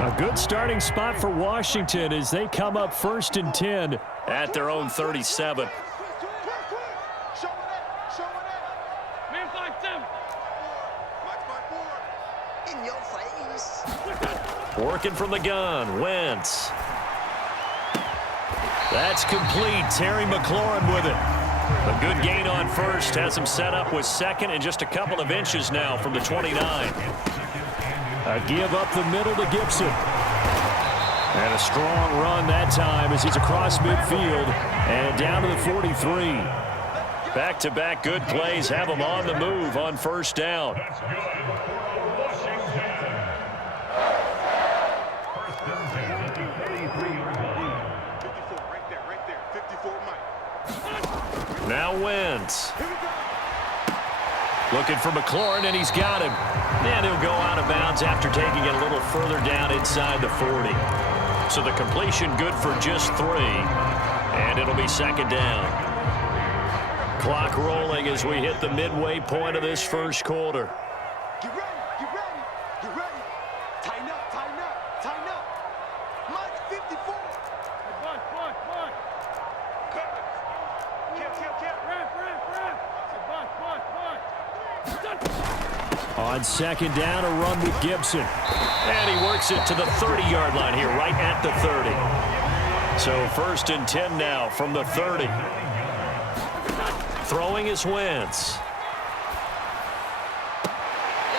A good starting spot for Washington as they come up 1st and 10 at their own 37. Working from the gun, Wentz. That's complete. Terry McLaurin with it. A good gain on first. Has him set up with second and just a couple of inches now from the 29. A give up the middle to Gibson. And a strong run that time as he's across midfield and down to the 43. Back-to-back good plays have him on the move on first down. Now Wentz. Looking for McLaurin, and he's got him. And he'll go out of bounds after taking it a little further down inside the 40. So the completion good for just 3. And it'll be second down. Clock rolling as we hit the midway point of this first quarter. Get ready, get ready, get ready. Tighten up, tighten up, tighten up. Mike 54. On second down, a run with Gibson. And he works it to the 30-yard line here, right at the 30. So 1st and 10 now from the 30. Throwing is Wentz.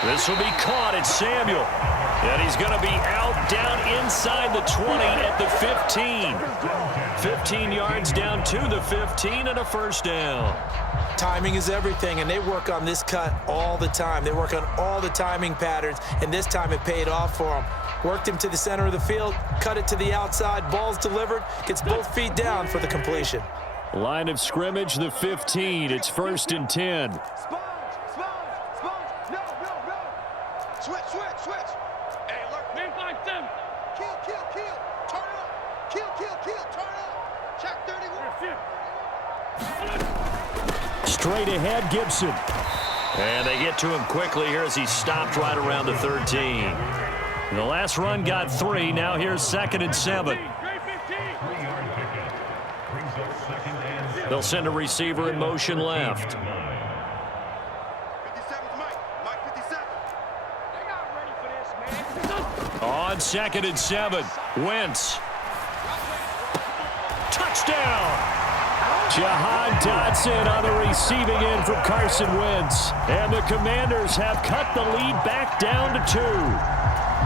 This will be caught. It's Samuel. And he's going to be out down inside the 20 at the 15. 15 yards down to the 15 and a first down. Timing is everything, and they work on this cut all the time. They work on all the timing patterns, and this time it paid off for them. Worked him to the center of the field, cut it to the outside, ball's delivered, gets both feet down for the completion. Line of scrimmage, the 15. It's 1st and 10. Sponge. No. Switch. Hey, look. Man, find them. Kill. Turn up. Kill. Turn up. Check 31. Straight ahead, Gibson. And they get to him quickly here as he stopped right around the 13. The last run got 3. Now here's 2nd and 7. They'll send a receiver in motion left. 57's Mike 57. They're not ready for this, man. On 2nd and 7. Wentz. Touchdown! Jahan Dotson on the receiving end from Carson Wentz. And the Commanders have cut the lead back down to 2.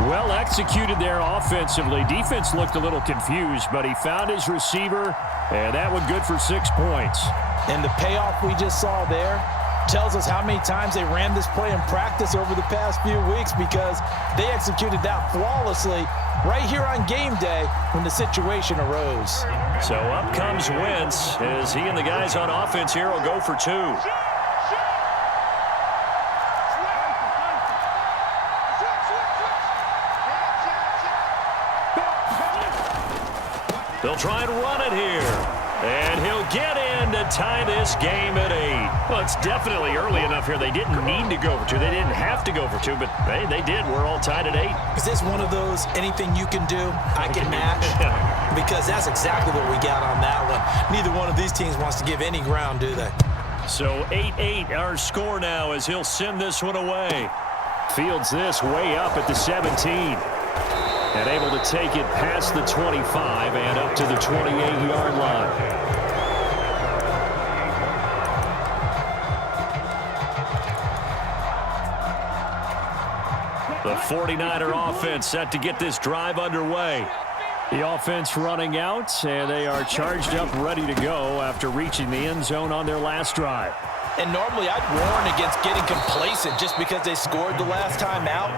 Well executed there offensively. Defense looked a little confused, but he found his receiver, and that one good for 6 points. And the payoff we just saw there tells us how many times they ran this play in practice over the past few weeks, because they executed that flawlessly right here on game day when the situation arose. So up comes Wentz as he and the guys on offense here will go for 2. They'll try and run it here. And he'll get in to tie this game at 8. Well, it's definitely early enough here. They didn't need to go for 2. They didn't have to go for 2, but hey, they did. We're all tied at 8. Is this one of those anything you can do, I can match? Because that's exactly what we got on that one. Neither one of these teams wants to give any ground, do they? So 8-8 our score now as he'll send this one away. Fields this way up at the 17. And able to take it past the 25 and up to the 28-yard line. The 49er offense set to get this drive underway. The offense running out, and they are charged up, ready to go after reaching the end zone on their last drive. And normally I'd warn against getting complacent just because they scored the last time out.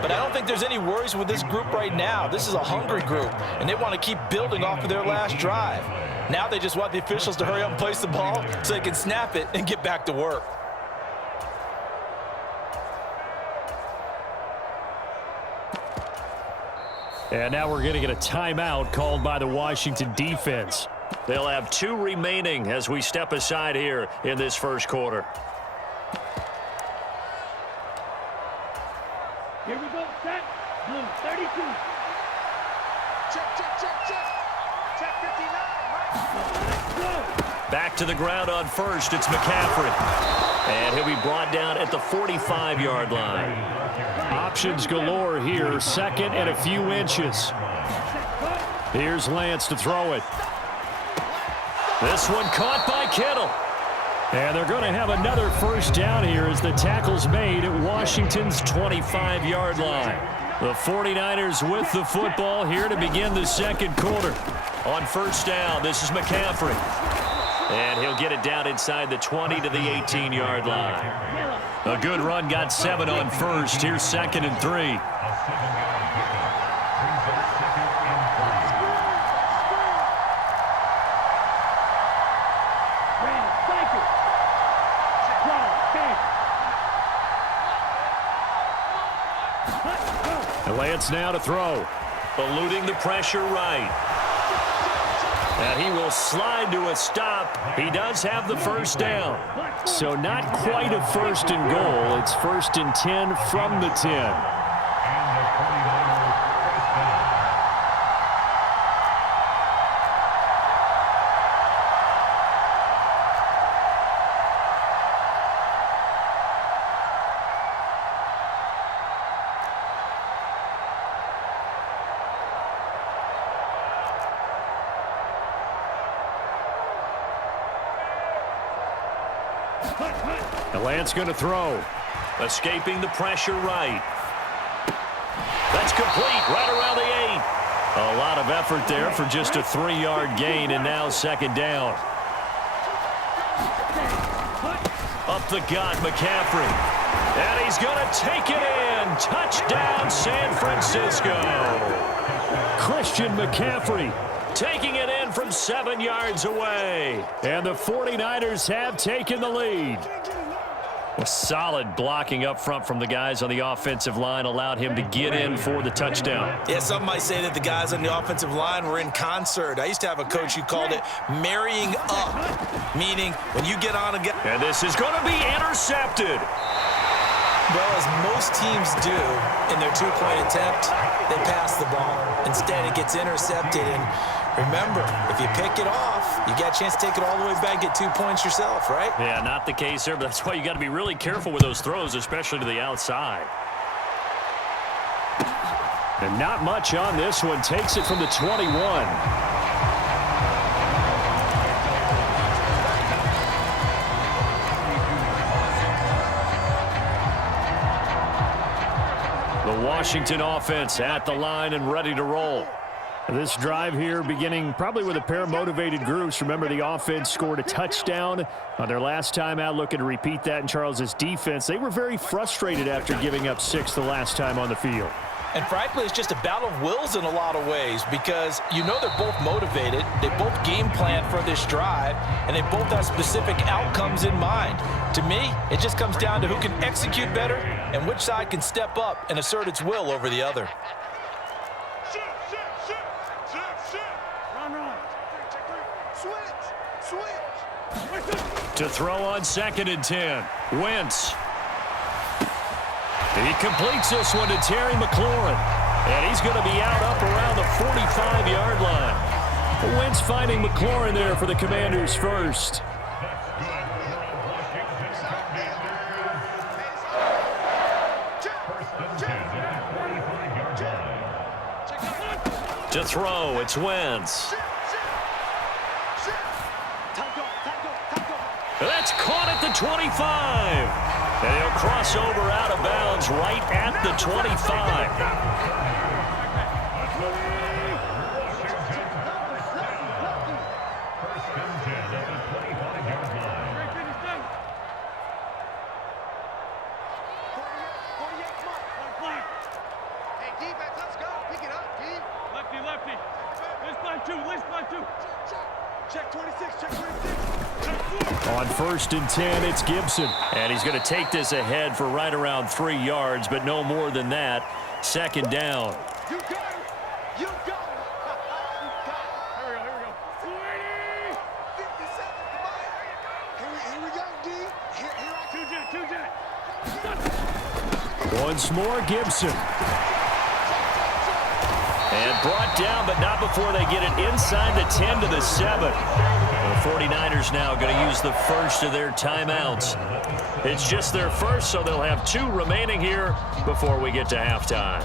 But I don't think there's any worries with this group right now. This is a hungry group, and they want to keep building off of their last drive. Now they just want the officials to hurry up and place the ball so they can snap it and get back to work. And now we're going to get a timeout called by the Washington defense. They'll have 2 remaining as we step aside here in this first quarter. Here we go, set, blue, 32. Check, check, check, check. Check 59. Back to the ground on first. It's McCaffrey. And he'll be brought down at the 45-yard line. Options galore here. Second and a few inches. Here's Lance to throw it. This one caught by Kittle. And they're going to have another first down here as the tackle's made at Washington's 25-yard line. The 49ers with the football here to begin the second quarter. On first down, this is McCaffrey. And he'll get it down inside the 20 to the 18-yard line. A good run, got 7 on first. Here's second and 3. Lance now to throw. Eluding the pressure right. And he will slide to a stop. He does have the first down. So not quite a first and goal. It's first and 10 from the 10. And Lance going to throw. Escaping the pressure right. That's complete right around the 8. A lot of effort there for just a 3-yard gain, and now second down. Up the gut, McCaffrey. And he's going to take it in. Touchdown, San Francisco. Christian McCaffrey taking it in from 7 yards away. And the 49ers have taken the lead. A solid blocking up front from the guys on the offensive line allowed him to get in for the touchdown. Yeah, some might say that the guys on the offensive line were in concert. I used to have a coach who called it marrying up, meaning when you get on a guy. And this is going to be intercepted. Well, as most teams do in their two-point attempt, they pass the ball. Instead, it gets intercepted. And remember, if you pick it off, you got a chance to take it all the way back, get 2 points yourself, right? Yeah, not the case here, but that's why you got to be really careful with those throws, especially to the outside. And not much on this one. Takes it from the 21. The Washington offense at the line and ready to roll. This drive here beginning probably with a pair of motivated groups. Remember, the offense scored a touchdown on their last time out, looking to repeat that in Charles's defense. They were very frustrated after giving up 6 the last time on the field. And frankly, it's just a battle of wills in a lot of ways because you know they're both motivated, they both game plan for this drive, and they both have specific outcomes in mind. To me, it just comes down to who can execute better and which side can step up and assert its will over the other. To throw on second and 10. Wentz. He completes this one to Terry McLaurin. And he's going to be out up around the 45-yard line. Wentz finding McLaurin there for the Commanders first. To throw, it's Wentz. That's caught at the 25. And he'll cross over out of bounds right at the 25. On first and 10, it's Gibson. And he's going to take this ahead for right around 3 yards, but no more than that. Second down. You got it. You got it. Here we go. 50 seconds. Come on. Here we go, D. Here I come. 2 jet. Once more, Gibson. And brought down, but not before they get it inside the 10 to the 7. The 49ers now going to use the first of their timeouts. It's just their first, so they'll have 2 remaining here before we get to halftime.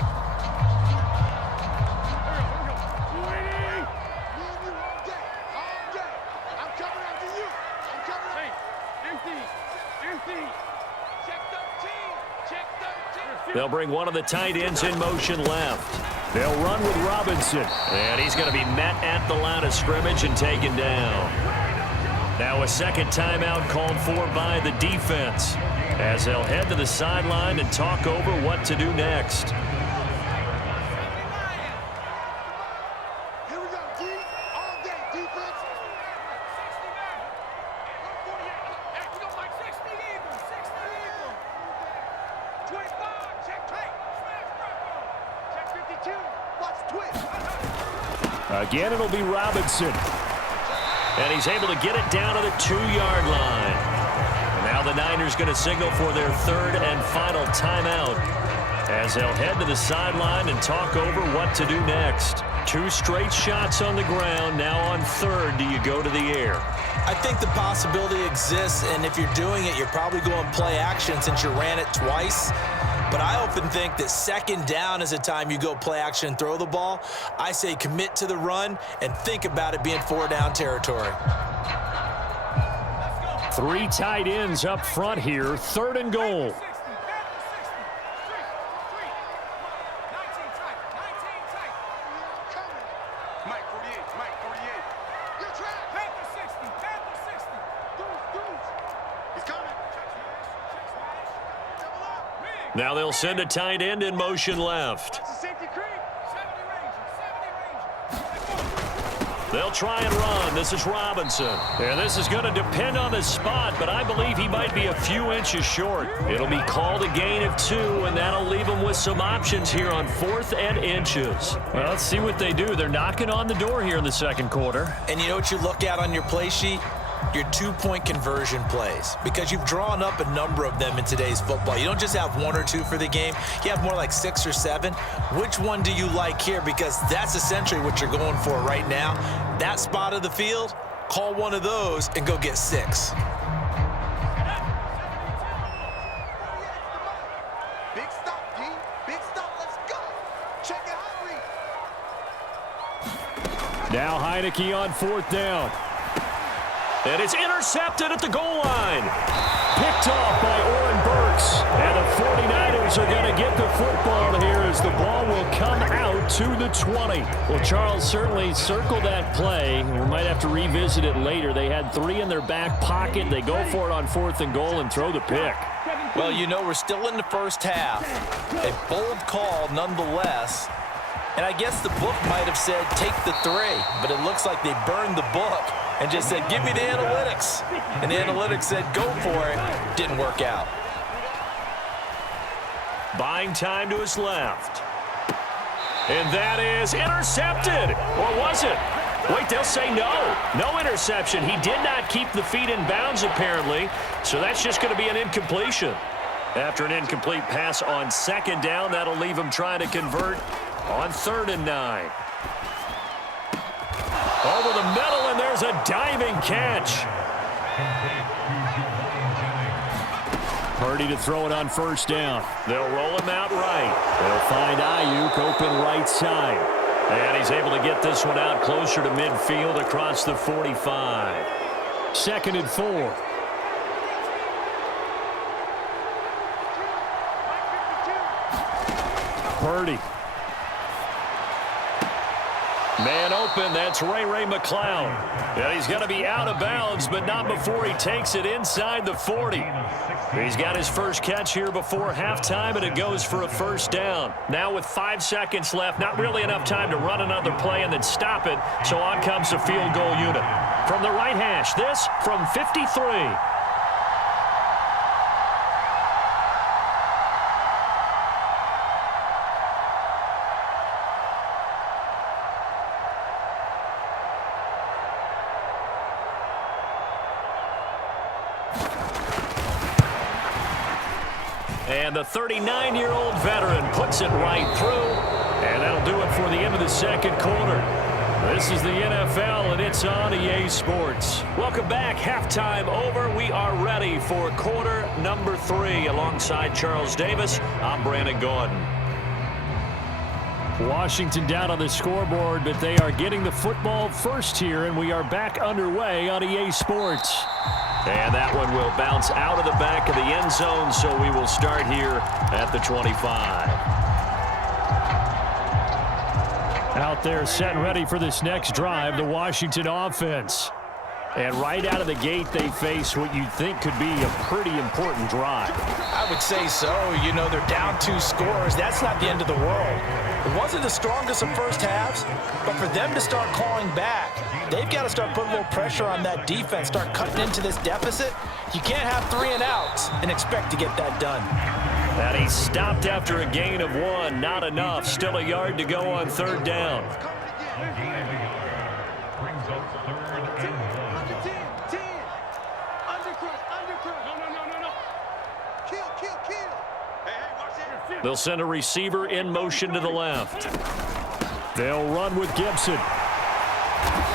They'll bring one of the tight ends in motion left. They'll run with Robinson. And he's going to be met at the line of scrimmage and taken down. Now a second timeout called for by the defense, as they'll head to the sideline and talk over what to do next. Here we go, D. All day, defense. 25, check tight. Check 52. Watch twitch. Again, it'll be Robinson. And he's able to get it down to the 2-yard line. And now the Niners going to signal for their third and final timeout, as they'll head to the sideline and talk over what to do next. 2 straight shots on the ground. Now on third, do you go to the air? I think the possibility exists, and if you're doing it, you're probably going play action since you ran it twice. But I often think that second down is a time you go play action and throw the ball. I say commit to the run and think about it being 4-down territory. 3 tight ends up front here. 3rd and goal. Now they'll send a tight end in motion left. They'll try and run. This is Robinson. And this is going to depend on the spot, but I believe he might be a few inches short. It'll be called a gain of 2, and that'll leave him with some options here on 4th and inches. Well, let's see what they do. They're knocking on the door here in the second quarter. And you know what you look at on your play sheet? Your 2-point conversion plays, because you've drawn up a number of them in today's football. You don't just have 1 or 2 for the game. You have more like 6 or 7. Which one do you like here? Because that's essentially what you're going for right now. That spot of the field, call one of those and go get 6. Big stop, D. Big stop. Let's go. Check it out. Now Heineke on 4th down. And it's intercepted at the goal line. Picked off by Oren Burks. And the 49ers are going to get the football here as the ball will come out to the 20. Well, Charles, certainly circle that play. We might have to revisit it later. They had 3 in their back pocket. They go for it on 4th and goal and throw the pick. Well, you know, we're still in the first half. A bold call nonetheless. And I guess the book might have said take the 3, but it looks like they burned the book and just said, give me the analytics. And the analytics said, go for it. Didn't work out. Buying time to his left. And that is intercepted. Or was it? Wait, they'll say no. No interception. He did not keep the feet in bounds, apparently. So that's just going to be an incompletion. After an incomplete pass on 2nd down, that'll leave him trying to convert on 3rd and 9. Over the middle, and there's a diving catch. Purdy to throw it on 1st down. They'll roll him out right. They'll find Ayuk open right side. And he's able to get this one out closer to midfield across the 45. 2nd and 4. Purdy. Man open, that's Ray McCloud. And he's going to be out of bounds, but not before he takes it inside the 40. He's got his first catch here before halftime, and it goes for a 1st down. Now with 5 seconds left, not really enough time to run another play and then stop it, so on comes the field goal unit. From the right hash, this from 53. And the 39-year-old veteran puts it right through. And that'll that'll do it for the end of the second quarter. This is the NFL, and it's on EA Sports. Welcome back. Halftime over. We are ready for quarter number 3. Alongside Charles Davis, I'm Brandon Gordon. Washington down on the scoreboard, but they are getting the football first here, and we are back underway on EA Sports. And that one will bounce out of the back of the end zone, so we will start here at the 25. Out there set and ready for this next drive, the Washington offense. And right out of the gate, they face what you'd think could be a pretty important drive. I would say so. You know, they're down 2 scores. That's not the end of the world. It wasn't the strongest of first halves, but for them to start clawing back, they've got to start putting a little pressure on that defense, start cutting into this deficit. You can't have 3 and outs and expect to get that done. And he stopped after a gain of 1. Not enough. Still a yard to go on third down. They'll send a receiver in motion to the left. They'll run with Gibson.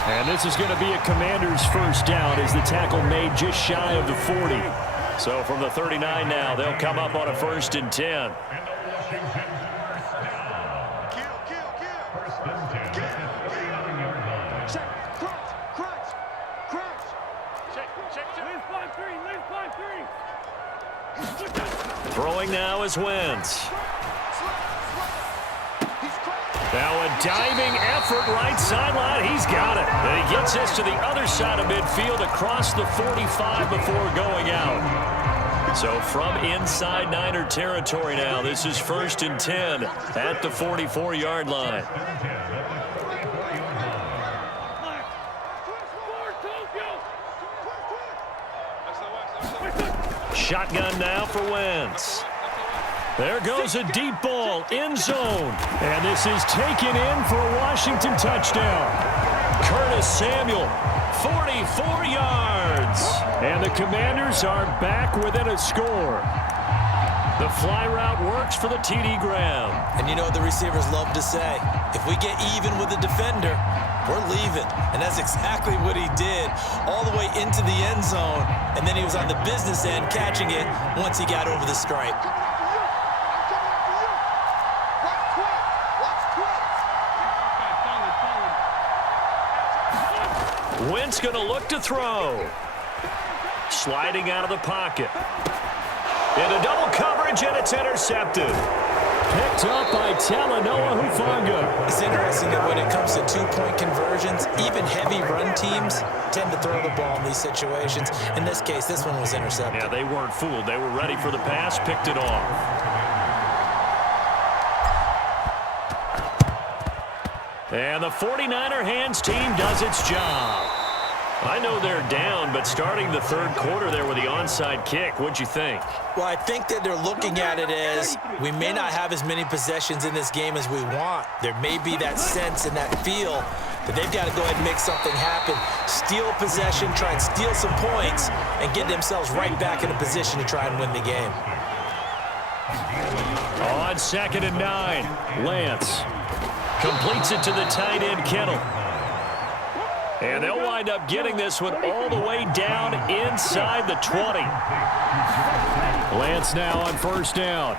And this is going to be a Commander's first down as the tackle made just shy of the 40. So from the 39 now, they'll come up on a 1st and 10. Throwing now is Wentz. Now a diving effort right sideline. He's got it. And he gets this to the other side of midfield across the 45 before going out. So from inside Niner territory now, this is 1st and 10 at the 44-yard line. Shotgun now for Wentz. There goes a deep ball, end zone. And this is taken in for a Washington touchdown. Curtis Samuel, 44 yards. And the Commanders are back within a score. The fly route works for the TD Graham. And you know what the receivers love to say? If we get even with the defender, we're leaving. And that's exactly what he did all the way into the end zone. And then he was on the business end catching it once he got over the stripe. Wentz going to look to throw. Sliding out of the pocket. Into double coverage, and it's intercepted. Picked up by Talanoa Hufanga. It's interesting that when it comes to 2-point conversions, even heavy run teams tend to throw the ball in these situations. In this case, this one was intercepted. Yeah, they weren't fooled. They were ready for the pass, picked it off. And the 49er hands team does its job. I know they're down, but starting the third quarter there with the onside kick, what'd you think? Well, I think that they're looking at it as we may not have as many possessions in this game as we want. There may be that sense and that feel that they've got to go ahead and make something happen. Steal possession, try and steal some points, and get themselves right back in a position to try and win the game. On 2nd and 9, Lance completes it to the tight end, Kittle. And they'll wind up getting this one all the way down inside the 20. Lance now on 1st down.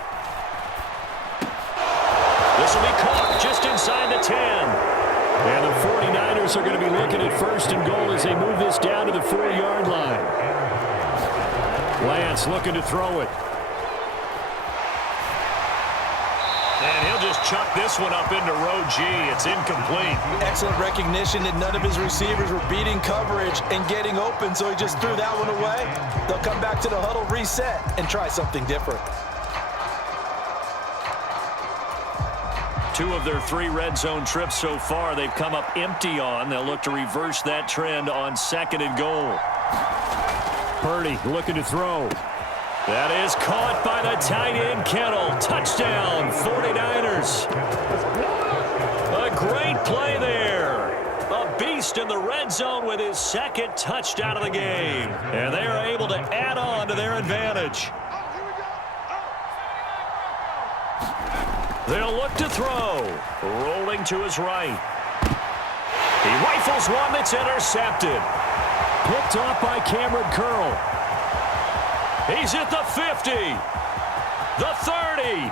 This will be caught just inside the 10. And the 49ers are going to be looking at 1st and goal as they move this down to the 4-yard line. Lance looking to throw it. And he'll just chuck this one up into row G. It's incomplete. Excellent recognition that none of his receivers were beating coverage and getting open, so he just threw that one away. They'll come back to the huddle, reset, and try something different. 2 of their 3 red zone trips so far, they've come up empty on. They'll look to reverse that trend on 2nd and goal. Purdy looking to throw. That is caught by the tight end, Kittle. Touchdown, 49ers. A great play there. A beast in the red zone with his 2nd touchdown of the game. And they are able to add on to their advantage. They'll look to throw. Rolling to his right. He rifles one that's intercepted. Picked off by Cameron Curl. He's at the 50. The 30.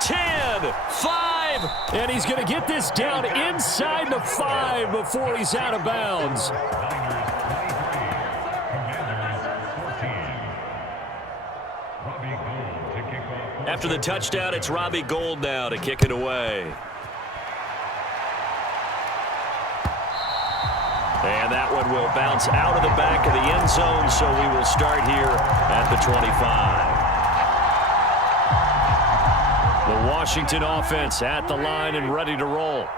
10. 5. And he's going to get this down inside the 5 before he's out of bounds. After the touchdown, it's Robbie Gould now to kick it away. And that one will bounce out of the back of the end zone, so we will start here at the 25. The Washington offense at the line and ready to roll.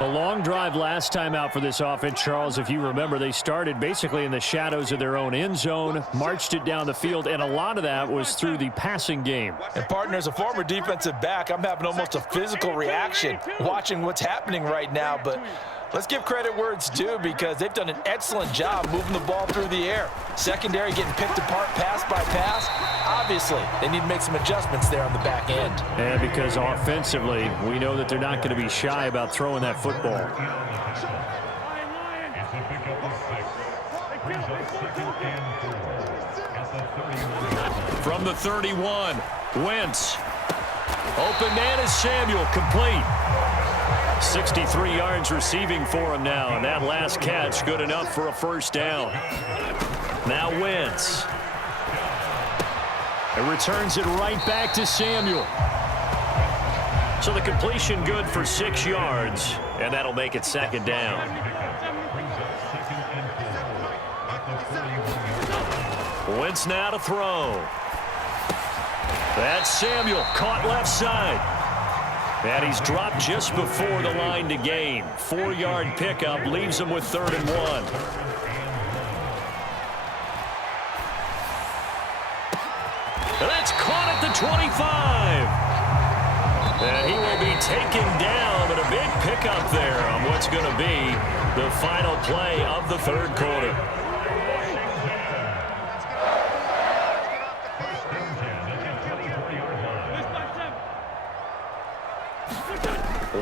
A long drive last time out for this offense, Charles. If you remember, they started basically in the shadows of their own end zone, marched it down the field, and a lot of that was through the passing game. And, partner, as a former defensive back, I'm having almost a physical reaction watching what's happening right now. But let's give credit where it's due, because they've done an excellent job moving the ball through the air. Secondary getting picked apart pass by pass. Obviously, they need to make some adjustments there on the back end. And because offensively, we know that they're not going to be shy about throwing that football. From the 31, Wentz. Open man is Samuel, complete. 63 yards receiving for him now, and that last catch good enough for a first down. Now Wentz. It returns it right back to Samuel. So the completion good for 6 yards, and that'll make it second down. Wentz now to throw. That's Samuel, caught left side. And he's dropped just before the line to gain. 4-yard pickup leaves him with 3rd and 1. And that's caught at the 25. And he will be taken down, but a big pickup there on what's going to be the final play of the 3rd quarter.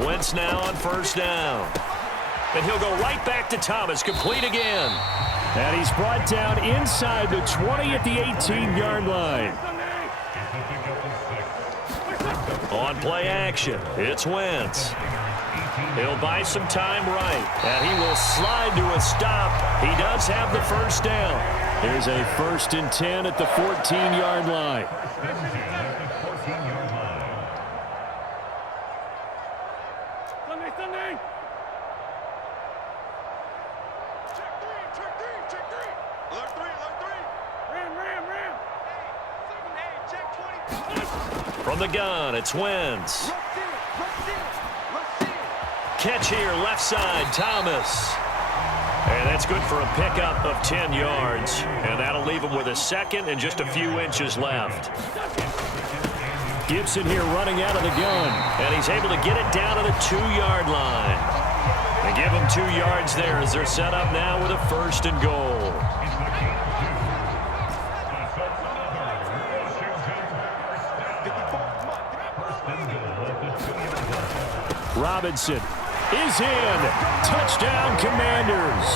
Wentz now on first down. And he'll go right back to Thomas, complete again. And he's brought down inside the 20 at the 18-yard line. On play action, it's Wentz. He'll buy some time right, and he will slide to a stop. He does have the first down. Here's a 1st and 10 at the 14-yard line. From the gun, it's Wentz. Catch here, left side, Thomas. And that's good for a pickup of 10 yards. And that'll leave him with a second and just a few inches left. Gibson here running out of the gun. And he's able to get it down to the 2-yard line. They give him 2 yards there as they're set up now with a 1st and goal. Robinson is in. Touchdown, Commanders.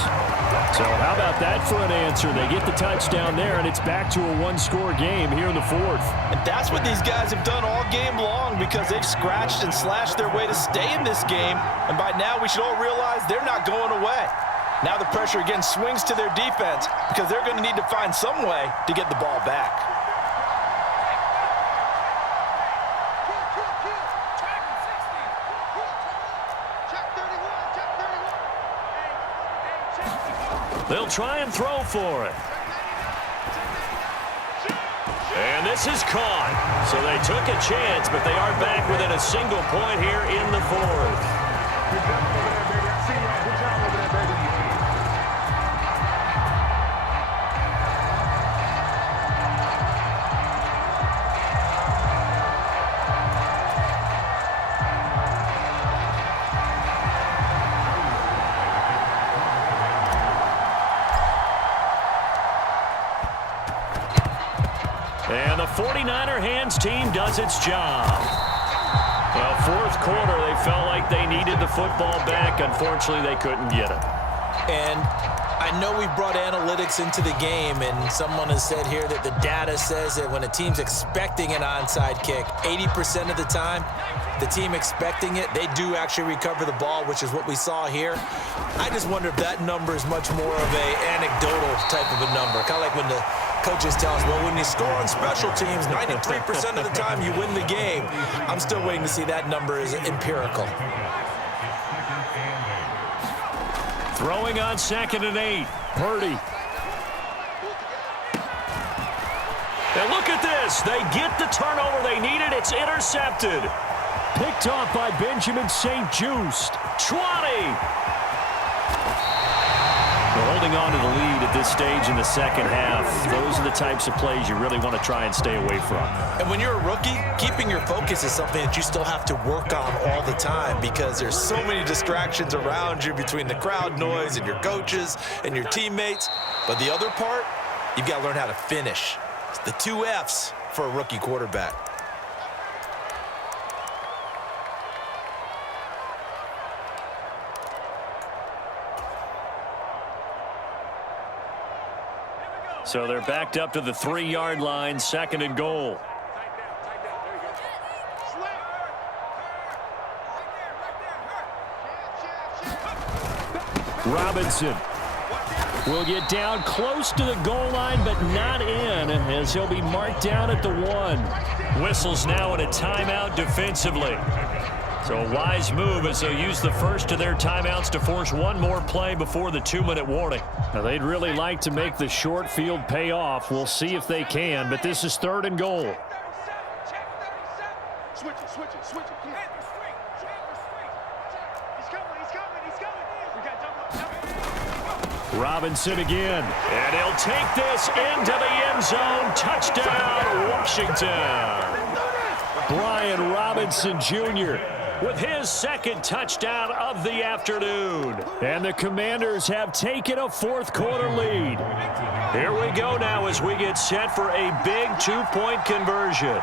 So how about that for an answer? They get the touchdown there, and it's back to a 1-score game here in the 4th. And that's what these guys have done all game long, because they've scratched and slashed their way to stay in this game. And by now, we should all realize they're not going away. Now the pressure again swings to their defense, because they're going to need to find some way to get the ball back. They'll try and throw for it. And this is caught. So they took a chance, but they are back within a single point here in the 4th. And the 49er hands team does its job. Well, fourth quarter, they felt like they needed the football back. Unfortunately, they couldn't get it. And I know we've brought analytics into the game, and someone has said here that the data says that when a team's expecting an onside kick, 80% of the time, the team expecting it, they do actually recover the ball, which is what we saw here. I just wonder if that number is much more of an anecdotal type of a number, kind of like when the coaches tell us, well, when you score on special teams, 93% of the time you win the game. I'm still waiting to see that number is empirical. Throwing on 2nd and 8. Purdy. And look at this. They get the turnover they needed. It's intercepted. Picked off by Benjamin St-Juste. 20. They're holding on to the lead at this stage in the second half. Those are the types of plays you really want to try and stay away from. And when you're a rookie, keeping your focus is something that you still have to work on all the time because there's so many distractions around you between the crowd noise and your coaches and your teammates. But the other part, you've got to learn how to finish. It's the 2 F's for a rookie quarterback. So they're backed up to the 3-yard line, 2nd and goal. Robinson will get down close to the goal line, but not in, as he'll be marked down at the 1. Whistles now in a timeout defensively. So a wise move as they'll use the first of their timeouts to force one more play before the 2-minute warning. Now, they'd really like to make the short field pay off. We'll see if they can, but this is 3rd and goal. Switch it. Come on. He's coming. We got double. Robinson again. And he'll take this into the end zone. Touchdown, Washington. Brian Robinson Jr. with his 2nd touchdown of the afternoon. And the Commanders have taken a 4th quarter lead. Here we go now as we get set for a big 2-point conversion.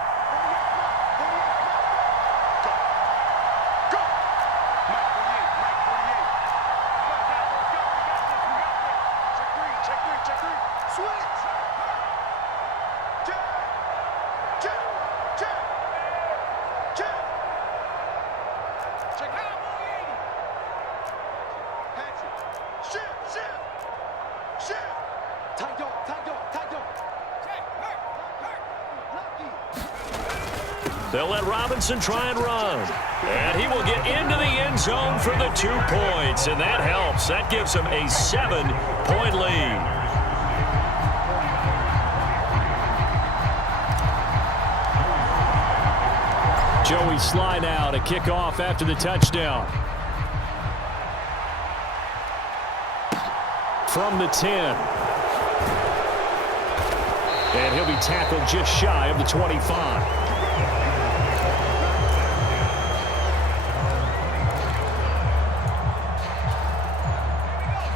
They'll let Robinson try and run. And he will get into the end zone for the 2 points. And that helps. That gives him a 7-point lead. Joey Sly now to kick off after the touchdown. From the 10. And he'll be tackled just shy of the 25.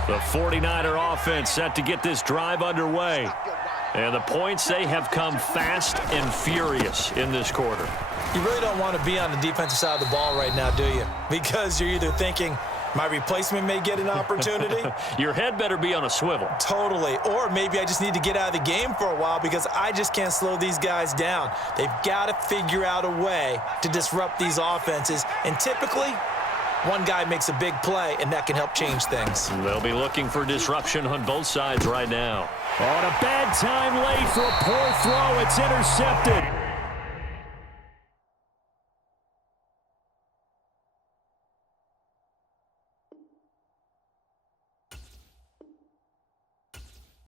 The 49er offense set to get this drive underway. And the points, they have come fast and furious in this quarter. You really don't want to be on the defensive side of the ball right now, do you? Because you're either thinking, my replacement may get an opportunity. Your head better be on a swivel. Totally. Or maybe I just need to get out of the game for a while because I just can't slow these guys down. They've got to figure out a way to disrupt these offenses. And typically, one guy makes a big play, and that can help change things. They'll be looking for disruption on both sides right now. On a bad time late for a poor throw. It's intercepted.